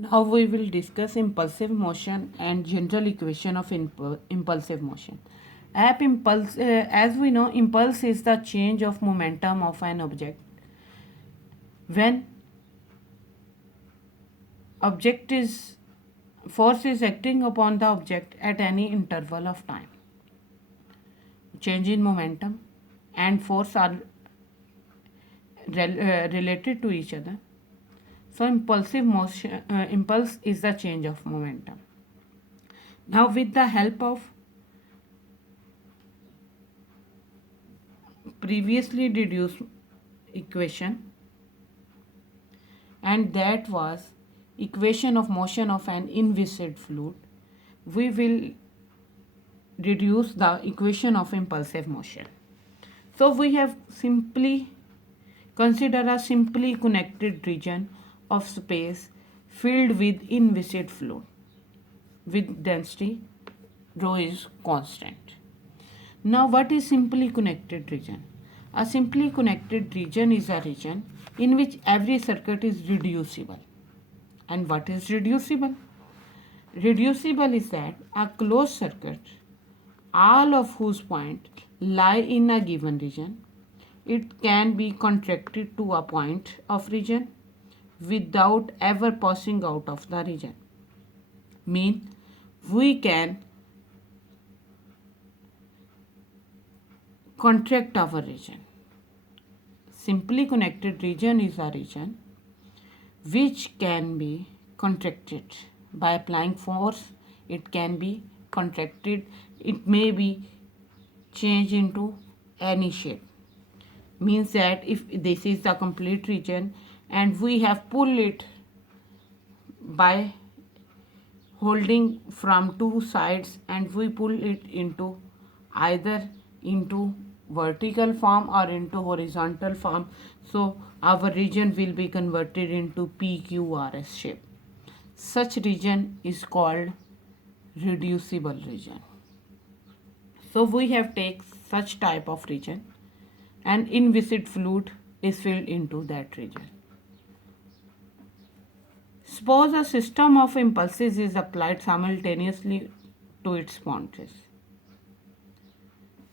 Now we will discuss impulsive motion and general equation of impulsive motion. As we know, impulse is the change of momentum of an object when object is force is acting upon the object at any interval of time. Change in momentum and force are related to each other. So impulse is the change of momentum. Now with the help of previously deduced equation, and that was equation of motion of an inviscid fluid, we will reduce the equation of impulsive motion. So we have simply consider a simply connected region of space filled with inviscid fluid with density rho is constant. Now what is simply connected region? A simply connected region is a region in which every circuit is reducible. And what is reducible? Reducible is that a closed circuit, all of whose points lie in a given region, it can be contracted to a point of region without ever passing out of the region. Mean we can contract our region. Simply connected region is a region which can be contracted by applying force. It can be contracted, it may be changed into any shape. Means that if this is the complete region and we have pulled it by holding from two sides and we pull it into either into vertical form or into horizontal form, so our region will be converted into PQRS shape. Such region is called reducible region. So we have take such type of region and inviscid fluid is filled into that region. Suppose a system of impulses is applied simultaneously to its boundaries.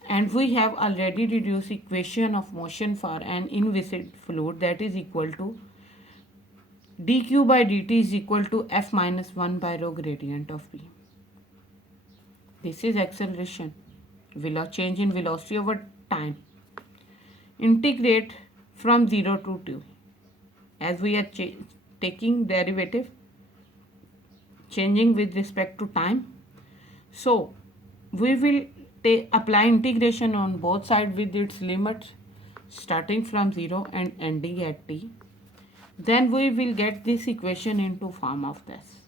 And we have already reduced equation of motion for an inviscid fluid, that is equal to dq by dt is equal to f minus 1 by rho gradient of v. This is acceleration, change in velocity over time. Integrate from 0 to 2 as we are taking derivative, changing with respect to time. So we will apply integration on both sides with its limits starting from 0 and ending at t. Then we will get this equation into form of this: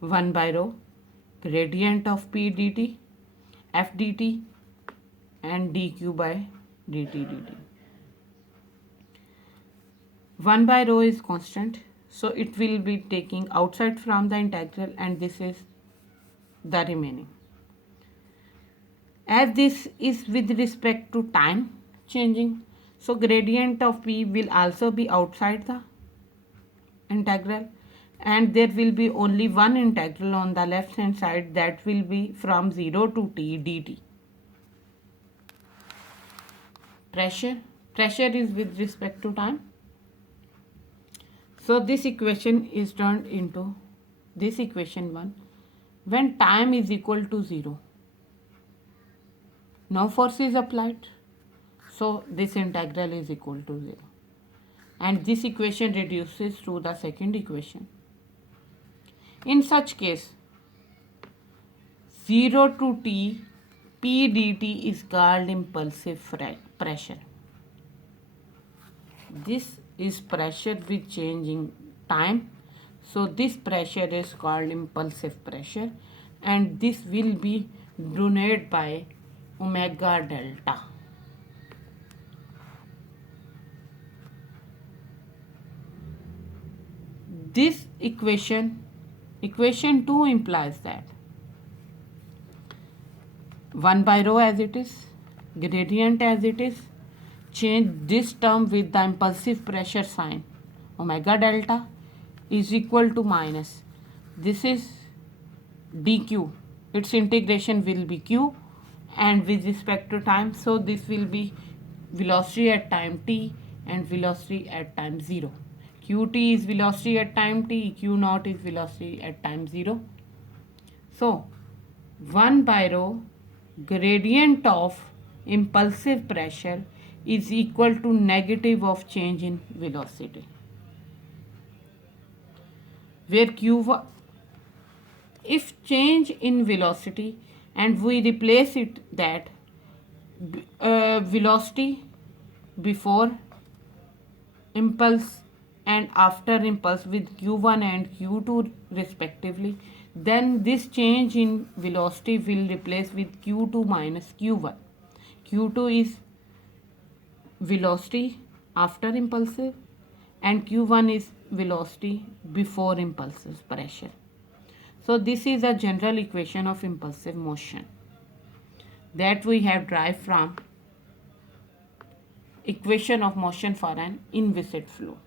1 by rho gradient of p dt, f dt, and dq by dt dt. 1 by rho is constant, so it will be taking outside from the integral, and this is the remaining. As this is with respect to time changing, so gradient of p will also be outside the integral, and there will be only one integral on the left hand side, that will be from 0 to t dt. Pressure is with respect to time. So this equation is turned into this equation 1 when time is equal to 0. No force is applied, so this integral is equal to 0. And this equation reduces to the second equation. In such case, 0 to t p dt is called impulsive pressure. This is pressure with changing time, so this pressure is called impulsive pressure, and this will be denoted by omega delta. This equation 2 implies that 1 by rho as it is, gradient as it is, change this term with the impulsive pressure sign omega delta is equal to minus, this is dq, its integration will be q and with respect to time, so this will be velocity at time t and velocity at time 0. Qt is velocity at time t, q naught is velocity at time 0. So 1 by rho gradient of impulsive pressure is equal to negative of change in velocity, where q, if change in velocity and we replace it that velocity before impulse and after impulse with q1 and q2 respectively, then this change in velocity will replace with q2 minus q1. q2 is velocity after impulsive and q1 is velocity before impulsive pressure. So this is a general equation of impulsive motion that we have derived from equation of motion for an inviscid fluid.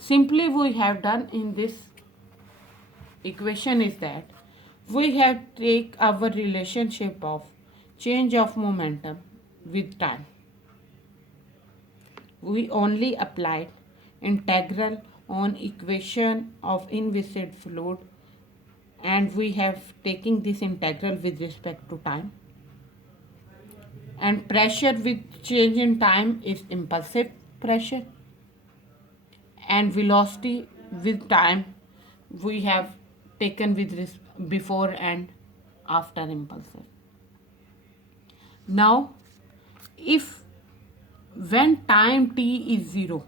Simply we have done in this equation is that we have take our relationship of change of momentum with time. We only applied integral on equation of inviscid fluid and we have taken this integral with respect to time. And pressure with change in time is impulsive pressure, and velocity with time we have taken with before and after impulsive. Now if when time t is 0,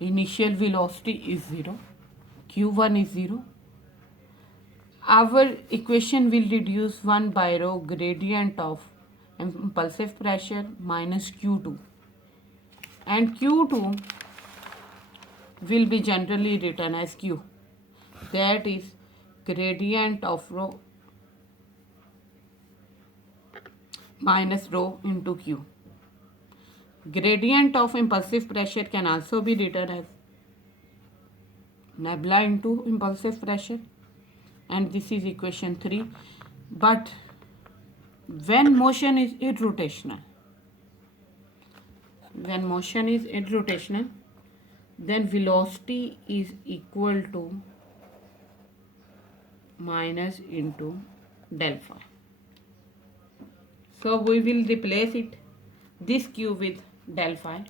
initial velocity is 0, q1 is 0, our equation will reduce 1 by rho gradient of impulsive pressure minus q2, and q2 will be generally written as q, that is gradient of rho minus rho into q. Gradient of impulsive pressure can also be written as nabla into impulsive pressure, and this is equation 3. But when motion is irrotational, then velocity is equal to minus into del phi. So we will replace it, this q with del phi.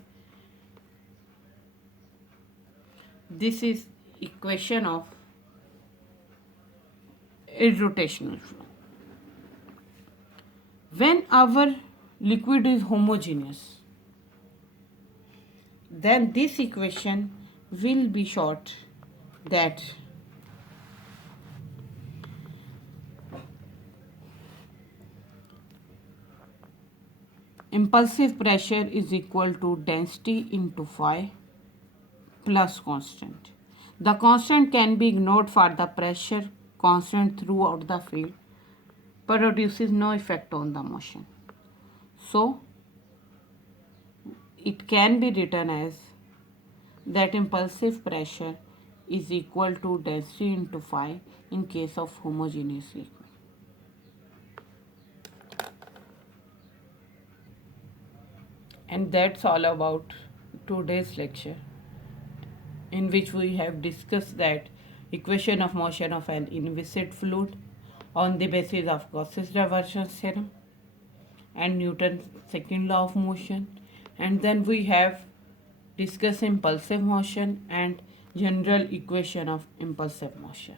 This is equation of irrotational flow. When our liquid is homogeneous, then this equation will be short, that impulsive pressure is equal to density into phi plus constant. The constant can be ignored for the pressure constant throughout the field, produces no effect on the motion. So it can be written as that impulsive pressure is equal to density into phi in case of homogeneous liquid. And that's all about today's lecture, in which we have discussed that equation of motion of an inviscid fluid on the basis of Gauss's divergence theorem and Newton's second law of motion, and then we have discussed impulsive motion and general equation of impulsive motion.